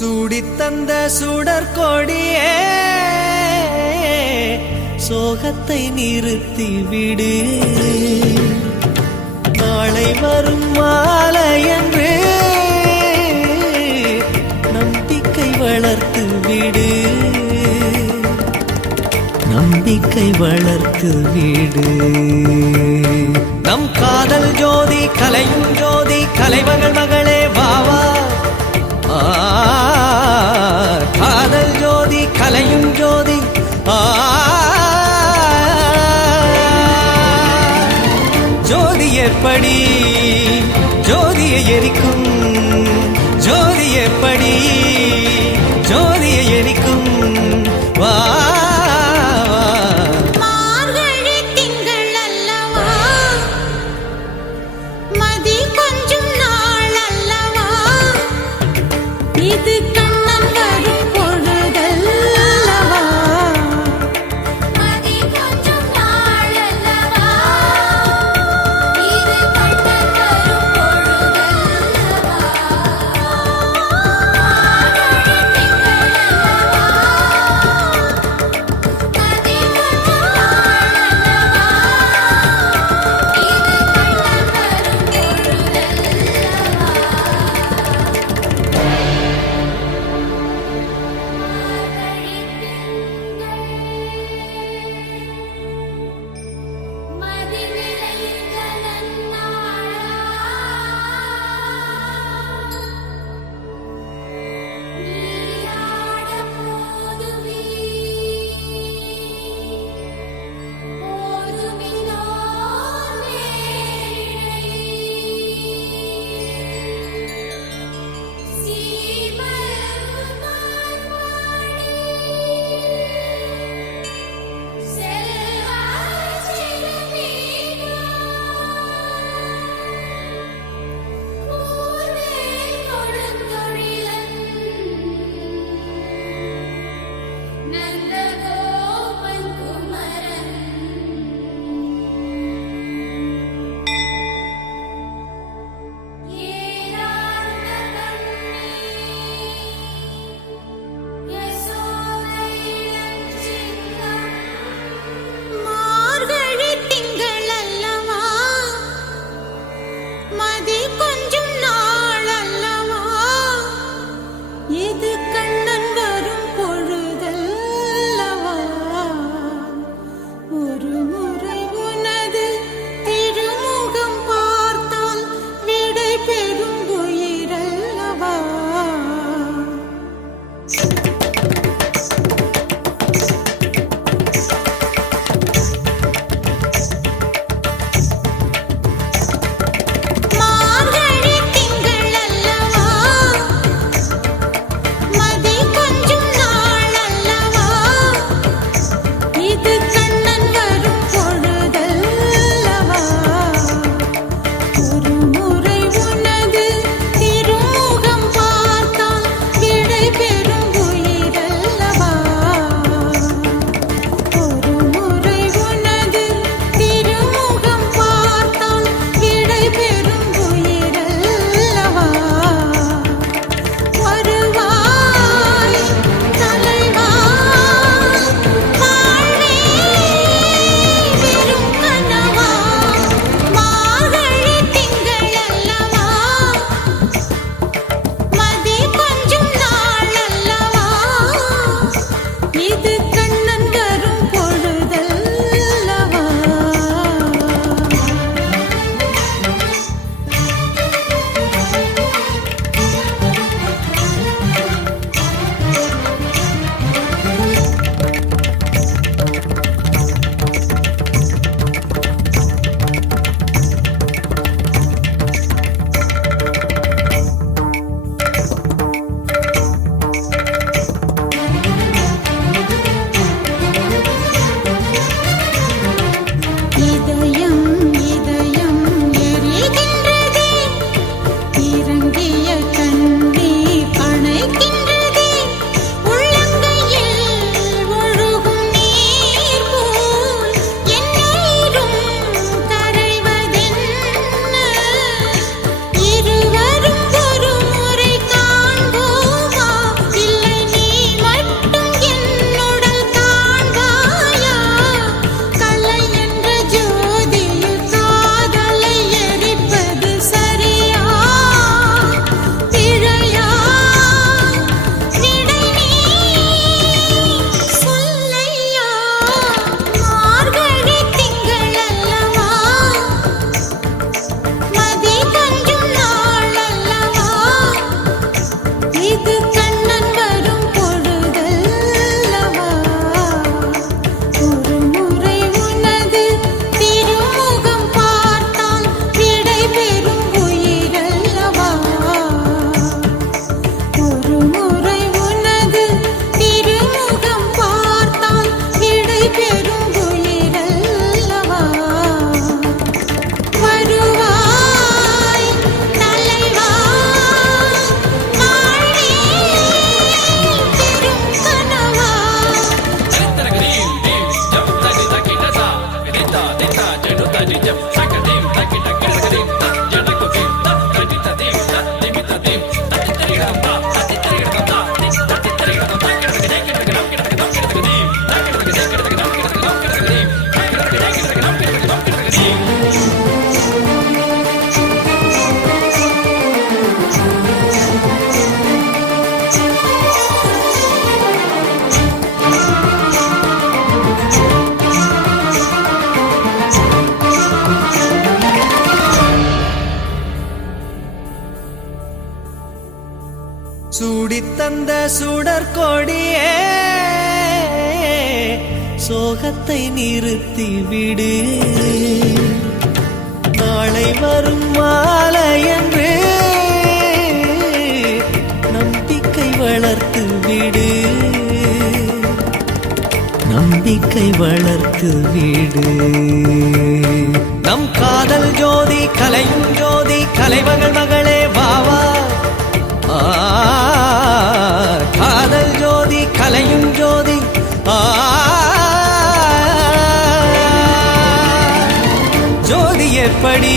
சூடித்தந்த சுடற்கொடியே சோகத்தை நிறுத்தி விடு. நாளை வரும் மாலை என்று நம்பிக்கை வளர்த்து விடு. நம்பிக்கை வளர்த்து வீடு. நம் காதல் ஜோதி கலையும் ஜோதி கலைமகள் மகளே வாவா காதல் ஜோதி கலையும் ஜோதி. ஜோதி எப்படி? ஜோதியை எரிக்கும். ஜோதி எப்படி? ஜோதியை எரிக்கும். வா சூடித்தந்த சுடற்கொடியே சோகத்தை நிறுத்தி விடு. நாளை வரும் மாலை என்று நம்பிக்கை வளர்த்து விடு. நம்பிக்கை வளர்த்து விடு. நம் காதல் ஜோதி கலையும் ஜோதி கலைமகள் மகளே வாவா காதல் ஜோதி கலையும் ஜோதி. ஜோதி எப்படி?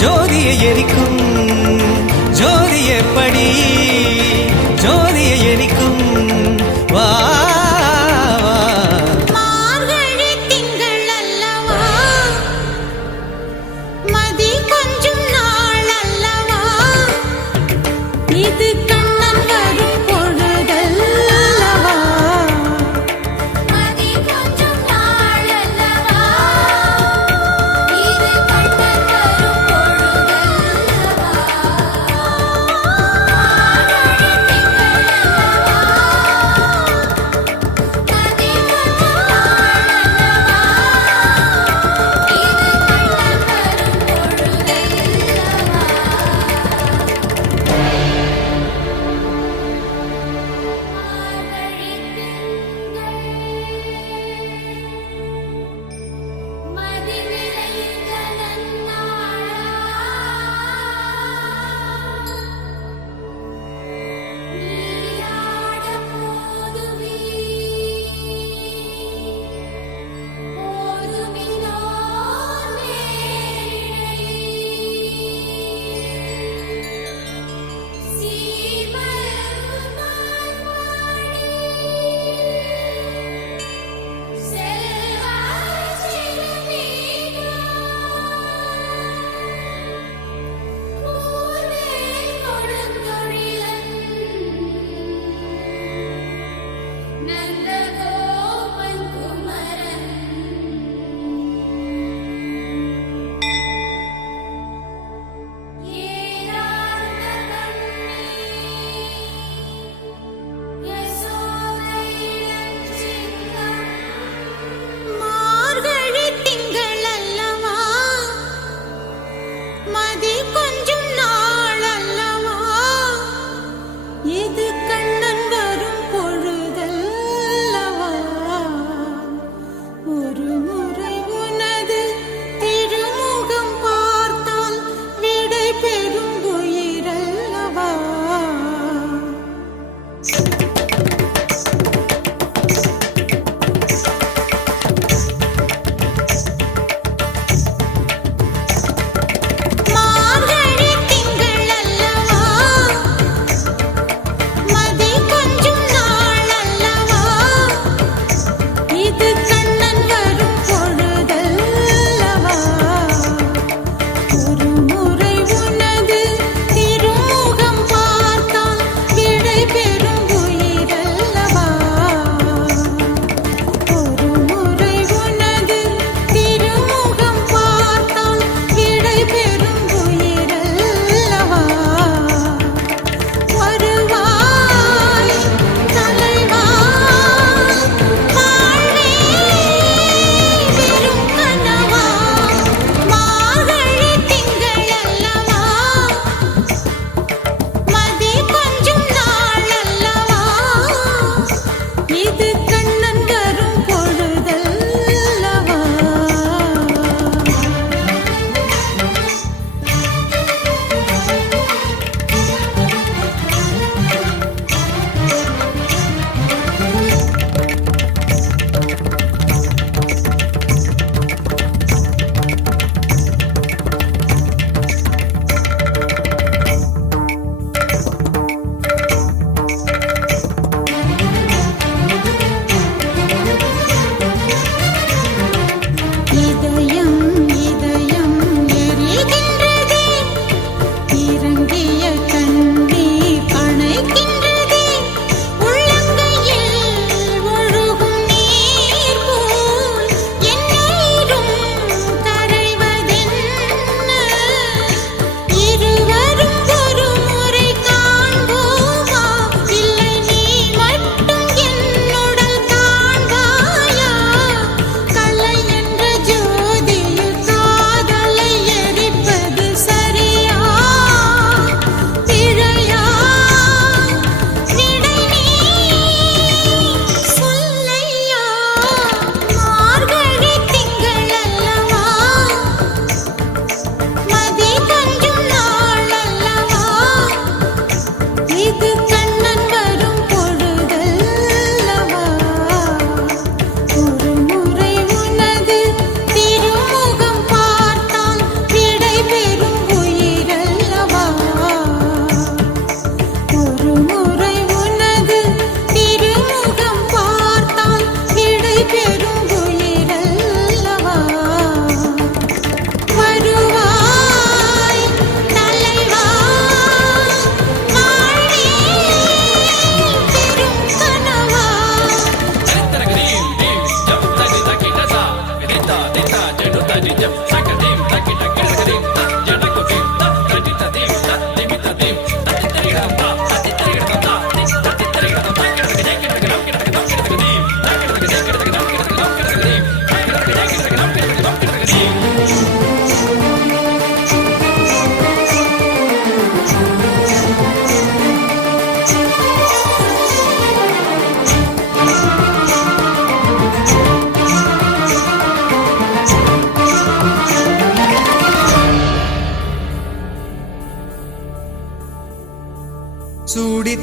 ஜோதியை எரிக்கும்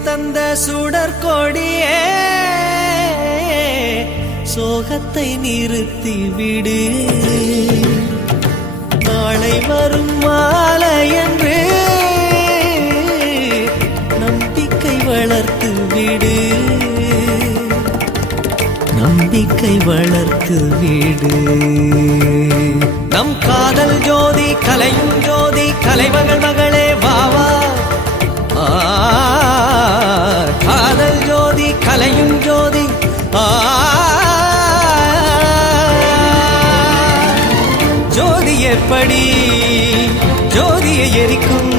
சூடித் தந்த சுடற்கொடியே சோகத்தை நிறுத்தி விடு. நாளை வரும் மாலை என்று நம்பிக்கை வளர்த்து விடு. நம்பிக்கை வளர்த்து விடு. நம் காதல் ஜோதி கலையும் ஜோதி கலைமகள் மகளே ஜோதியை